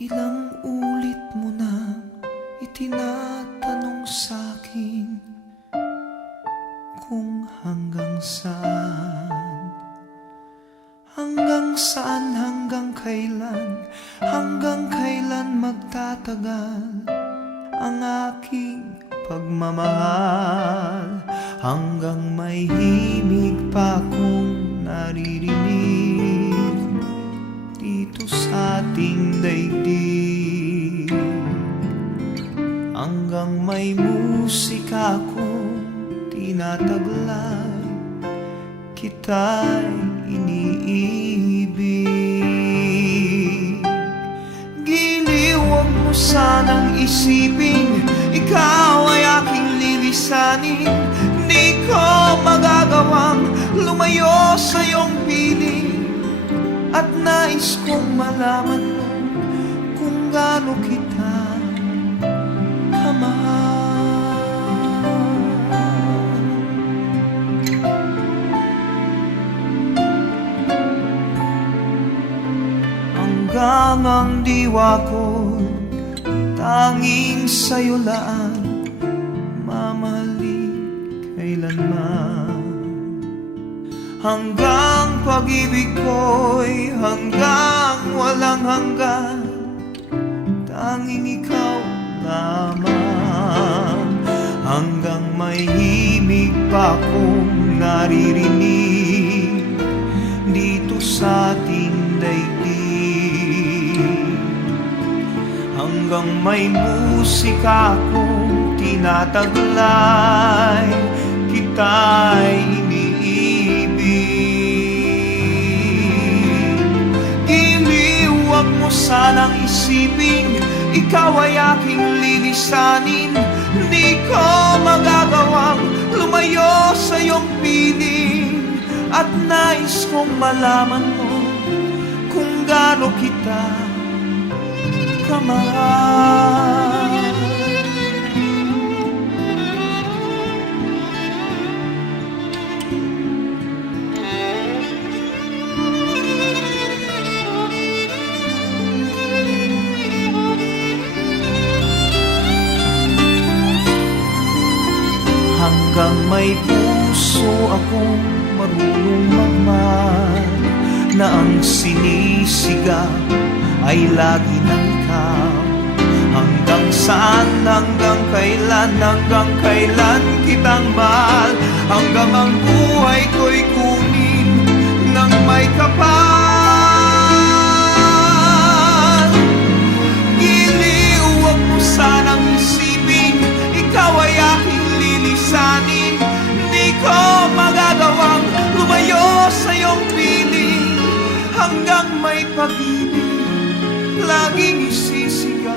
Ilang ulit mo na itinatanong sa'kin kung hanggang saan, hanggang kailan magtatagal ang aking pagmamahal, hanggang may himig pa akong naririnig dito sa ating daigdig, hanggang may musika akong tinataglay, kita'y iniibig. Giliw, huwag mo sanang isipin ikaw ay aking lilisanin. Di ko magagawang lumayo sa iyong piling, at nais kong malaman mo kung gaano kita kamahal. Hanggang ang diwa ko tanging sa'yo laan, mamahalin kailanman. Hanggang pag-ibig ko'y hanggang walang hanggan, tanging ikaw lamang. Hanggang may himig pa akong naririnig dito sa ating daigdig, hanggang may musika akong tinataglay, kita'y iniibig. Giliw, huwag mo sanang isipin ikaw ay aking lilisanin. Di ko magagawang lumayo sa iyong piling, at nais kong malaman mo kung gaano kita kamahal. Hanggang may puso akong marunong magmahal, na ang sinisigaw ay lagi ng ikaw. Hanggang saan, hanggang kailan kitang mahal, hanggang ang buhay ko'y kunin ng may kapal. Giliw, huwag mo sanang isipin ikaw ay aking lilisanin. Di ko magagawang lumayo sa iyong piling, hanggang may pag-ibig laging isisigaw.